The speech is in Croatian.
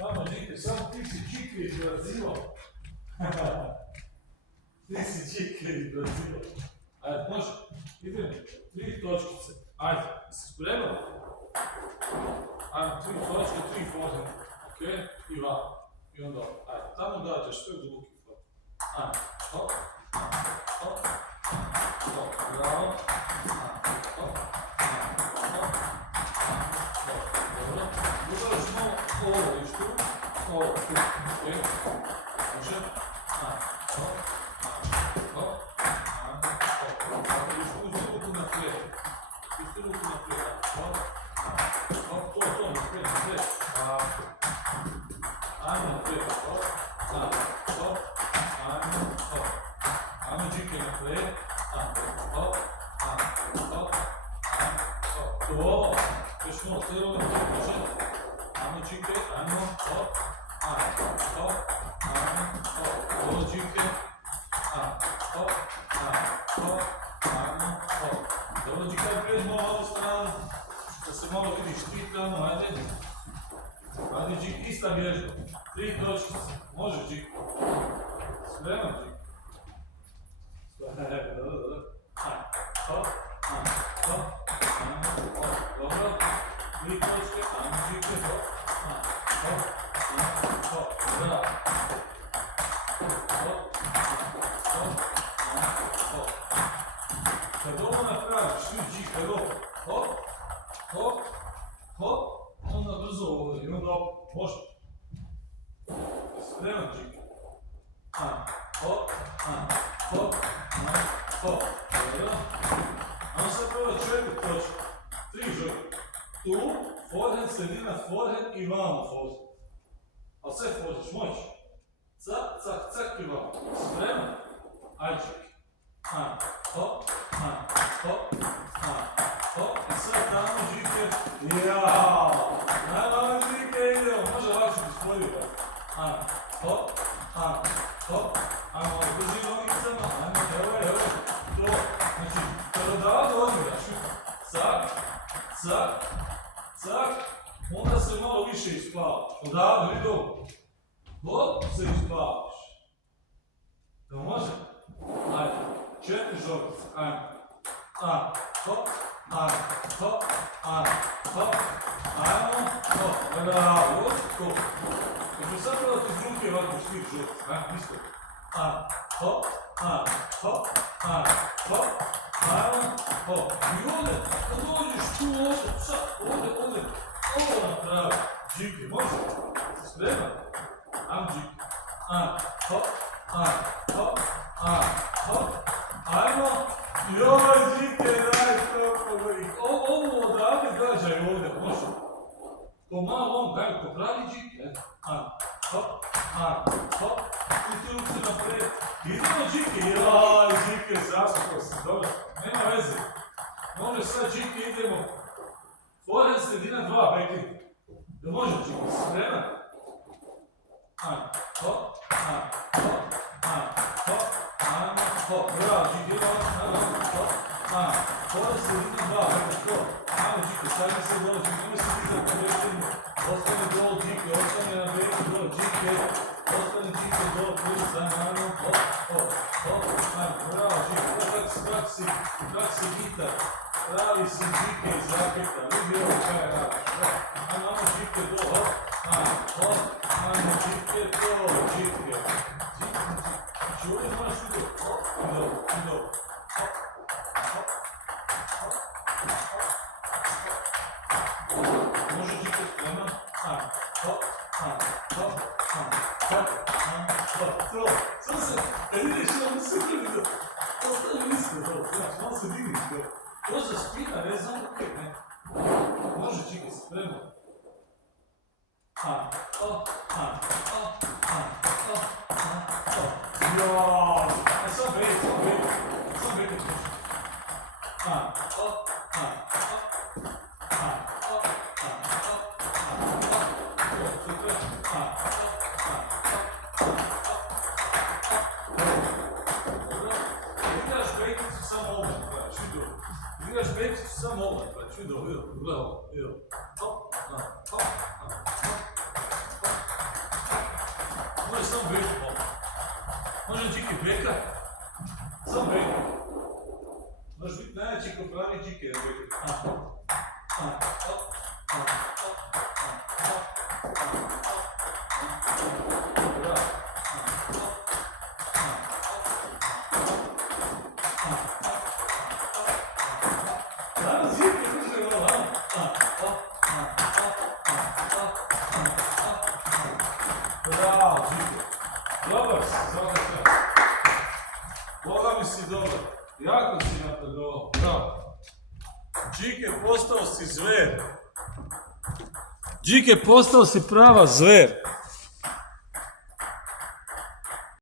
Vamo, Đike, samo ti si Đike iz Brazila. Ti si Đike iz Brazila. Ajde, može. Idemo. 3 točkice. Ajde, si spreman? Ajde, 3 točke, 3 forehand. Ok? I van. I onda, ajde, tamo dađeš sve u duboki forehand. Ajde, hop, hop, hop, bravo. Ajde, hop, hop, hop, dobro. Udaraš malo ovo viš tu, ovo tu, ok? Može? Ajde, hop, hop, hop. Tako viš pusti ruku naprijed. Pusti ruku naprijed. Hop, hop, to, naprijed, naprijed. Tako. Ajmo naprijed, hop, hop, ajmo, hop. Ajmo Đike naprijed, hop, hop, hop, to. Još malo sredovno, može. Ajmo Đike, ajmo, hop, hop, ajmo, hop. To Đike, hop, hop, ajmo, hop. Dobro Đike, naprijed malo ovu stranu, da se malo vidiš ti tamo, ajde. Ajde Đike, ista vježba, 3 točkice, može Đike. Spreman Đike. Dobro. Hop, hop, dobro. 3 točke, ajmo Đike, hop, bravo. Hop. Kad ovo napraviš, vidi Đike, hop, onda brzo ovdje, i onda može. Spreman Đike. Hop, dobro. Ajmo sad prvo 4 točke, 3 žrtve. Tu, forehand, sredina, forehand i vamo forehand. Ali sve forehand, moći. Cak, cak, cak i vamo. Spreman? Ajde Đike. Hop. I sad tamo Đike. Jao! Najmalo Đike idemo, može lakše ti spojiti. Hop. Ajmo brži nogicama, ajmo, evo. To. Znači, kada odavde odmiraš, cak, onda se malo više ispavaš. Odavde, vidi dobro. Hop, se ispavaš. Da može? Ajde, 4 žorkice, ajmo. Hop, bravo, to. Znači sad prvo ti z ruke ovako 4 žorkice, ajmo, isto. Hop, i ovdje, kad dođeš tu ovdje, ovo napravi. Đike, može? Si spreman? Ajmo Đike. Hop, ajmo. Joj, Đike, daj to. Ovo odavde gađaj ovdje, može? Po malom, daj, popravi Đike. Hop. I ti ruci naprijed. Idemo Đike, joj, Đike, zasukao si, dobro, nema veze. Može sad Đike, idemo. Forehand, sredina, 2, backhand. Da može Đike, spreman? Hop, bravo Đike, idemo, forehand, sredina, 2, backhand, to. Ajmo Đike, stavimo se dole, Đike, nemoj se dizati na backhand. Ostane dole Đike, ostane na backhand, dole Đike. Ostane Đike dole, plus, ajmo, hop, bravo Đike, kak si gitar, pravi si Đike iz raketa, vidi ovo kaj radiš, ajmo Đike dole, hop, ajmo Đike dole, Đike, znači ovdje moraš vidjeti, hop, i dobro, može Đike spreman, hop, to, samo se, vidiš, ono se vidio, ostavi isto to, znaš, malo se vidiš to, to za špina, ne znam kako ne, može Đike spreman, joj, sam bejte to, Igraš bejticu samo ovdje, pa čuj dobro, evo, hop, beku. Može Đike beka? Samo beka. Može biti najveći ko pravi Đike je beka. Bravo, Đike. Dobar si, svaka čast. Boga mi si dobar. Jako si napredovao. Bravo. Đike, postao si zver. Đike, postao si prava zver.